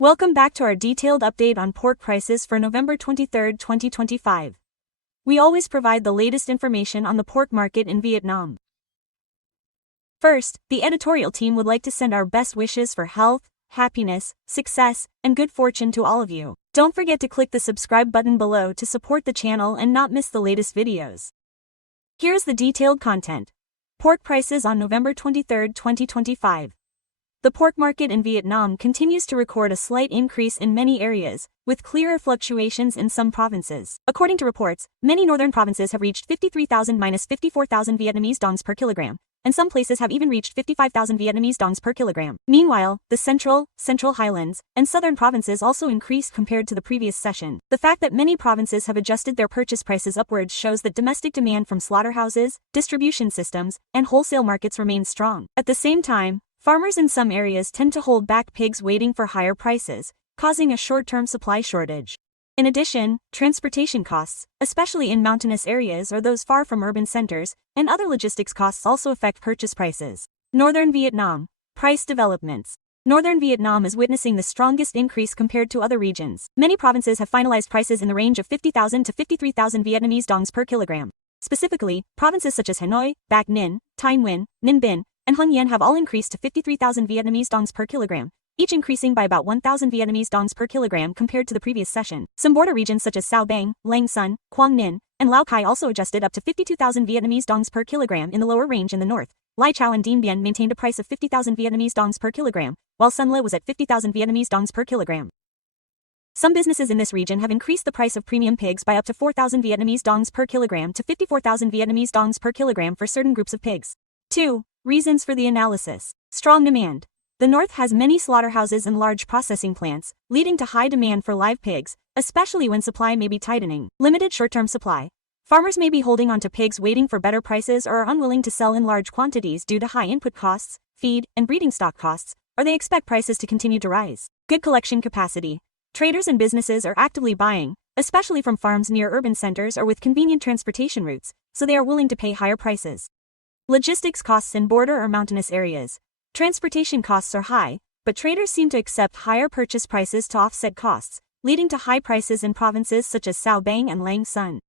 Welcome back to our detailed update on pork prices for November 23, 2025. We always provide the latest information on the pork market in Vietnam. First, the editorial team would like to send our best wishes for health, happiness, success, and good fortune to all of you. Don't forget to click the subscribe button below to support the channel and not miss the latest videos. Here's the detailed content. Pork prices on November 23, 2025. The pork market in Vietnam continues to record a slight increase in many areas, with clearer fluctuations in some provinces. According to reports, many northern provinces have reached 53,000–54,000 Vietnamese dongs per kilogram, and some places have even reached 55,000 Vietnamese dongs per kilogram. Meanwhile, the central highlands, and southern provinces also increased compared to the previous session. The fact that many provinces have adjusted their purchase prices upwards shows that domestic demand from slaughterhouses, distribution systems, and wholesale markets remains strong. At the same time, farmers in some areas tend to hold back pigs waiting for higher prices, causing a short-term supply shortage. In addition, transportation costs, especially in mountainous areas or those far from urban centers, and other logistics costs also affect purchase prices. Northern Vietnam. Price developments. Northern Vietnam is witnessing the strongest increase compared to other regions. Many provinces have finalized prices in the range of 50,000 to 53,000 Vietnamese dongs per kilogram. Specifically, provinces such as Hanoi, Bac Ninh, Thanh Nguyen, Ninh Bình, and Hưng Yên have all increased to 53,000 Vietnamese dongs per kilogram, each increasing by about 1,000 Vietnamese dongs per kilogram compared to the previous session. Some border regions such as Sao Bang, Lang Son, Quang Ninh, and Lao Cai also adjusted up to 52,000 Vietnamese dongs per kilogram in the lower range in the north. Lai Chau and Dien Bien maintained a price of 50,000 Vietnamese dongs per kilogram, while Son La was at 50,000 Vietnamese dongs per kilogram. Some businesses in this region have increased the price of premium pigs by up to 4,000 Vietnamese dongs per kilogram to 54,000 Vietnamese dongs per kilogram for certain groups of pigs. 2. Reasons for the analysis. Strong demand. The north has many slaughterhouses and large processing plants, leading to high demand for live pigs, especially when supply may be tightening. Limited short-term supply. Farmers may be holding on to pigs waiting for better prices or are unwilling to sell in large quantities due to high input costs, feed, and breeding stock costs, or they expect prices to continue to rise. Good collection capacity. Traders and businesses are actively buying, especially from farms near urban centers or with convenient transportation routes, so they are willing to pay higher prices. Logistics costs in border or mountainous areas. Transportation costs are high, but traders seem to accept higher purchase prices to offset costs, leading to high prices in provinces such as Sao Bang and Lang Son.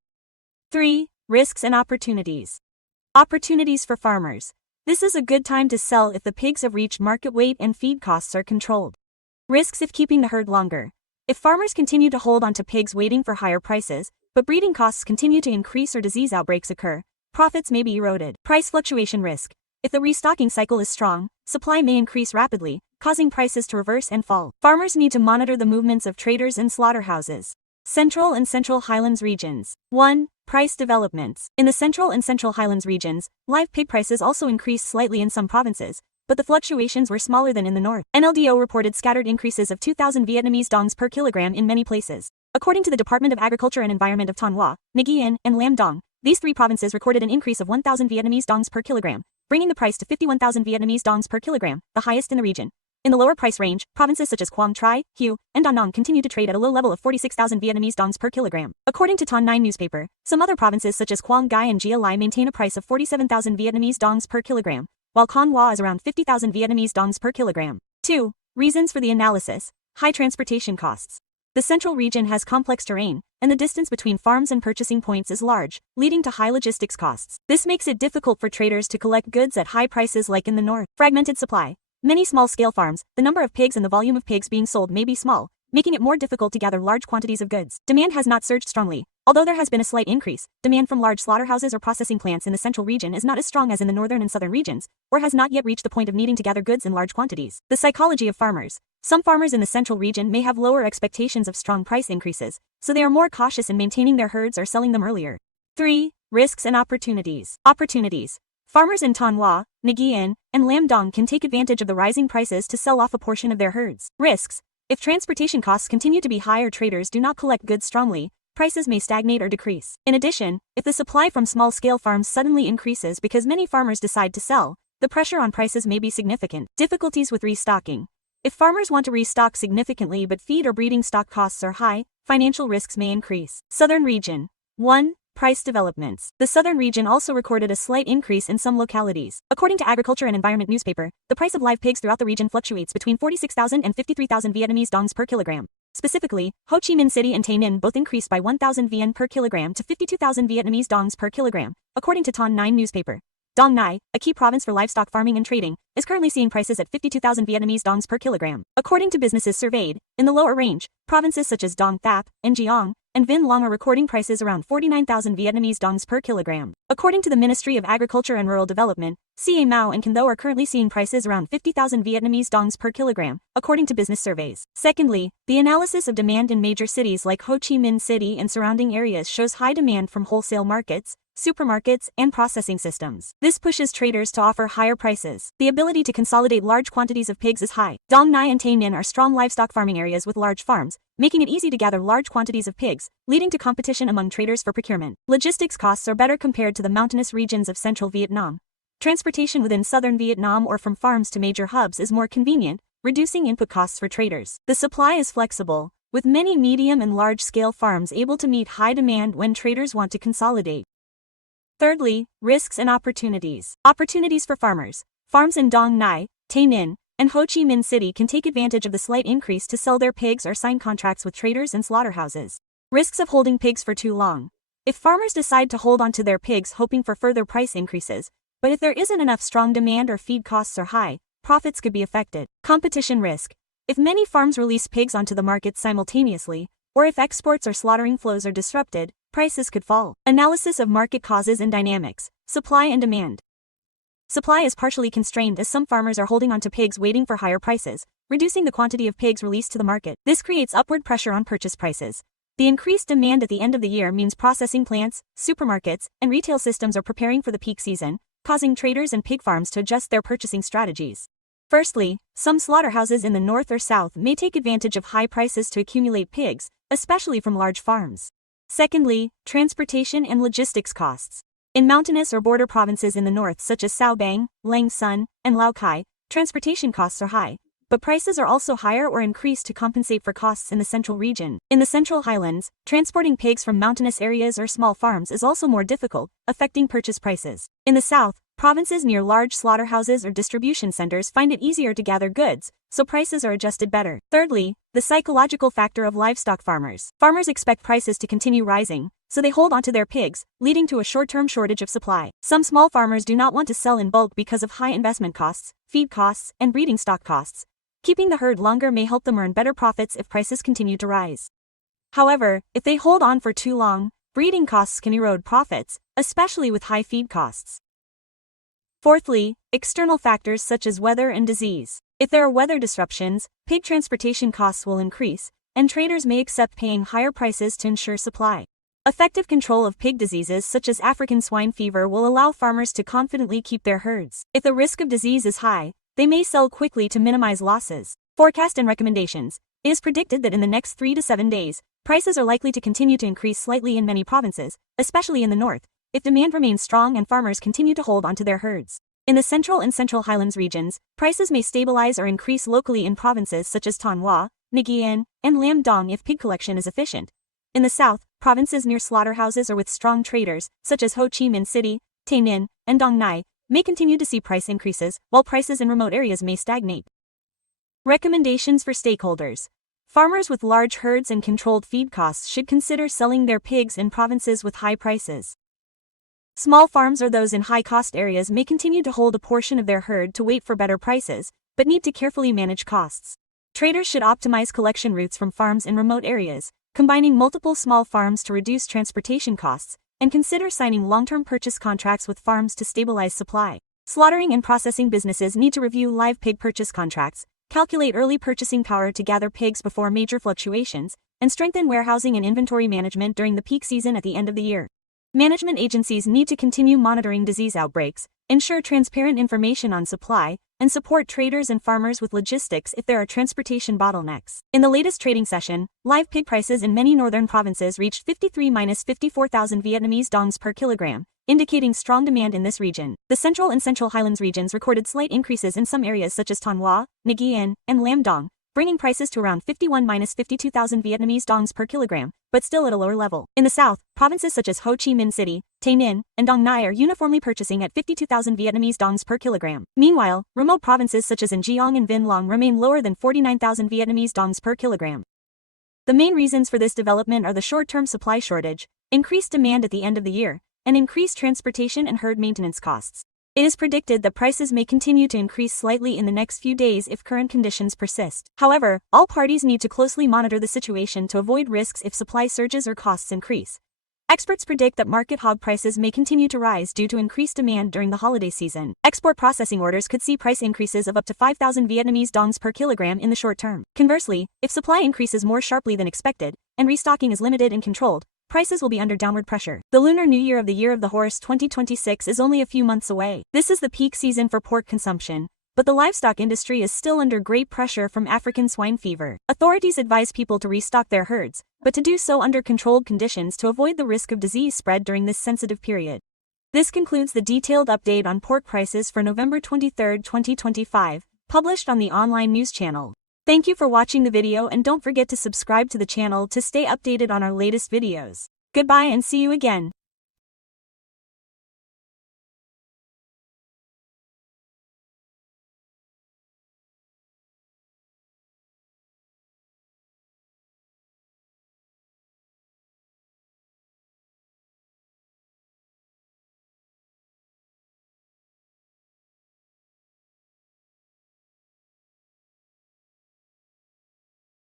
3. Risks and opportunities. Opportunities for farmers. This is a good time to sell if the pigs have reached market weight and feed costs are controlled. Risks if keeping the herd longer. If farmers continue to hold onto pigs waiting for higher prices, but breeding costs continue to increase or disease outbreaks occur, profits may be eroded. Price fluctuation risk. If the restocking cycle is strong, supply may increase rapidly, causing prices to reverse and fall. Farmers need to monitor the movements of traders and slaughterhouses. Central and Central Highlands regions. 1. Price developments. In the Central and Central Highlands regions, live pig prices also increased slightly in some provinces, but the fluctuations were smaller than in the north. NLDO reported scattered increases of 2,000 Vietnamese dongs per kilogram in many places. According to the Department of Agriculture and Environment of Thanh Hoa, Nguyen, and Lam Dong, these three provinces recorded an increase of 1,000 Vietnamese dongs per kilogram, bringing the price to 51,000 Vietnamese dongs per kilogram, the highest in the region. In the lower price range, provinces such as Quang Tri, Hue, and Da Nang continue to trade at a low level of 46,000 Vietnamese dongs per kilogram. According to TṳNG newspaper, some other provinces such as Quang Ngai and Gia Lai maintain a price of 47,000 Vietnamese dongs per kilogram, while Con Hoa is around 50,000 Vietnamese dongs per kilogram. 2. Reasons for the analysis. High transportation costs. The central region has complex terrain, and the distance between farms and purchasing points is large, leading to high logistics costs. This makes it difficult for traders to collect goods at high prices like in the north. Fragmented supply. Many small-scale farms, the number of pigs and the volume of pigs being sold may be small, making it more difficult to gather large quantities of goods. Demand has not surged strongly. Although there has been a slight increase, demand from large slaughterhouses or processing plants in the central region is not as strong as in the northern and southern regions, or has not yet reached the point of needing to gather goods in large quantities. The psychology of farmers. Some farmers in the central region may have lower expectations of strong price increases, so they are more cautious in maintaining their herds or selling them earlier. 3. Risks and opportunities. Opportunities. Farmers in Thanh Hoa, Nguyen, and Lam Dong can take advantage of the rising prices to sell off a portion of their herds. Risks. If transportation costs continue to be high or traders do not collect goods strongly, prices may stagnate or decrease. In addition, if the supply from small-scale farms suddenly increases because many farmers decide to sell, the pressure on prices may be significant. Difficulties with restocking. If farmers want to restock significantly but feed or breeding stock costs are high, financial risks may increase. Southern region. 1. Price developments. The southern region also recorded a slight increase in some localities. According to Agriculture and Environment newspaper, the price of live pigs throughout the region fluctuates between 46,000 and 53,000 Vietnamese dongs per kilogram. Specifically, Ho Chi Minh City and TទឹNG both increased by 1,000 VN per kilogram to 52,000 Vietnamese dongs per kilogram, according to TṳNG newspaper. Dong Nai, a key province for livestock farming and trading, is currently seeing prices at 52,000 Vietnamese dongs per kilogram. According to businesses surveyed, in the lower range, provinces such as Dong Thap, Giang, and Vinh Long are recording prices around 49,000 Vietnamese dongs per kilogram. According to the Ministry of Agriculture and Rural Development, Ca Mau and Can Tho are currently seeing prices around 50,000 Vietnamese dongs per kilogram, according to business surveys. Secondly, the analysis of demand in major cities like Ho Chi Minh City and surrounding areas shows high demand from wholesale markets, supermarkets, and processing systems. This pushes traders to offer higher prices. The ability to consolidate large quantities of pigs is high. Dong Nai and TទឹNG are strong livestock farming areas with large farms, making it easy to gather large quantities of pigs, leading to competition among traders for procurement. Logistics costs are better compared to the mountainous regions of central Vietnam. Transportation within southern Vietnam or from farms to major hubs is more convenient, reducing input costs for traders. The supply is flexible, with many medium and large-scale farms able to meet high demand when traders want to consolidate. Thirdly, risks and opportunities. Opportunities for farmers. Farms in Dong Nai, TទឹNG, and Ho Chi Minh City can take advantage of the slight increase to sell their pigs or sign contracts with traders and slaughterhouses. Risks of holding pigs for too long. If farmers decide to hold on to their pigs hoping for further price increases, but if there isn't enough strong demand or feed costs are high, profits could be affected. Competition risk. If many farms release pigs onto the market simultaneously, or if exports or slaughtering flows are disrupted, prices could fall. Analysis of market causes and dynamics. Supply and demand. Supply is partially constrained as some farmers are holding onto pigs waiting for higher prices, reducing the quantity of pigs released to the market. This creates upward pressure on purchase prices. The increased demand at the end of the year means processing plants, supermarkets, and retail systems are preparing for the peak season, causing traders and pig farms to adjust their purchasing strategies. Firstly, some slaughterhouses in the north or south may take advantage of high prices to accumulate pigs, especially from large farms. Secondly, transportation and logistics costs. In mountainous or border provinces in the north such as Sao Bang, Lang Son, and Lao Cai, transportation costs are high, but prices are also higher or increased to compensate for costs in the central region. In the central highlands, transporting pigs from mountainous areas or small farms is also more difficult, affecting purchase prices. In the south, provinces near large slaughterhouses or distribution centers find it easier to gather goods, so prices are adjusted better. Thirdly, the psychological factor of livestock farmers. Farmers expect prices to continue rising, so they hold onto their pigs, leading to a short-term shortage of supply. Some small farmers do not want to sell in bulk because of high investment costs, feed costs, and breeding stock costs. Keeping the herd longer may help them earn better profits if prices continue to rise. However, if they hold on for too long, breeding costs can erode profits, especially with high feed costs. Fourthly, external factors such as weather and disease. If there are weather disruptions, pig transportation costs will increase, and traders may accept paying higher prices to ensure supply. Effective control of pig diseases such as African swine fever will allow farmers to confidently keep their herds. If the risk of disease is high, they may sell quickly to minimize losses. Forecast and recommendations. It is predicted that in the next 3 to 7 days, prices are likely to continue to increase slightly in many provinces, especially in the north, if demand remains strong and farmers continue to hold onto their herds. In the central and central highlands regions, prices may stabilize or increase locally in provinces such as Thanh Hóa, Nguyen, and Lam Dong if pig collection is efficient. In the south, provinces near slaughterhouses or with strong traders, such as Ho Chi Minh City, TទឹNG, and Dong Nai, may continue to see price increases, while prices in remote areas may stagnate. Recommendations for stakeholders. Farmers with large herds and controlled feed costs should consider selling their pigs in provinces with high prices. Small farms or those in high-cost areas may continue to hold a portion of their herd to wait for better prices, but need to carefully manage costs. Traders should optimize collection routes from farms in remote areas, combining multiple small farms to reduce transportation costs, and consider signing long-term purchase contracts with farms to stabilize supply. Slaughtering and processing businesses need to review live pig purchase contracts, calculate early purchasing power to gather pigs before major fluctuations, and strengthen warehousing and inventory management during the peak season at the end of the year. Management agencies need to continue monitoring disease outbreaks, ensure transparent information on supply, and support traders and farmers with logistics if there are transportation bottlenecks. In the latest trading session, live pig prices in many northern provinces reached 53–54,000 Vietnamese dongs per kilogram, indicating strong demand in this region. The central and central highlands regions recorded slight increases in some areas such as Thanh Hóa, Nguyen, and Lam Dong, bringing prices to around 51-52,000 Vietnamese dongs per kilogram, but still at a lower level. In the south, provinces such as Ho Chi Minh City, Tay Ninh, and Dong Nai are uniformly purchasing at 52,000 Vietnamese dongs per kilogram. Meanwhile, remote provinces such as Giang and Vinh Long remain lower than 49,000 Vietnamese dongs per kilogram. The main reasons for this development are the short-term supply shortage, increased demand at the end of the year, and increased transportation and herd maintenance costs. It is predicted that prices may continue to increase slightly in the next few days if current conditions persist. However, all parties need to closely monitor the situation to avoid risks if supply surges or costs increase. Experts predict that market hog prices may continue to rise due to increased demand during the holiday season. Export processing orders could see price increases of up to 5,000 Vietnamese dongs per kilogram in the short term. Conversely, if supply increases more sharply than expected, and restocking is limited and controlled, prices will be under downward pressure. The Lunar New Year of the Year of the Horse 2026 is only a few months away. This is the peak season for pork consumption, but the livestock industry is still under great pressure from African swine fever. Authorities advise people to restock their herds, but to do so under controlled conditions to avoid the risk of disease spread during this sensitive period. This concludes the detailed update on pork prices for November 23, 2025, published on the online news channel. Thank you for watching the video and don't forget to subscribe to the channel to stay updated on our latest videos. Goodbye and see you again.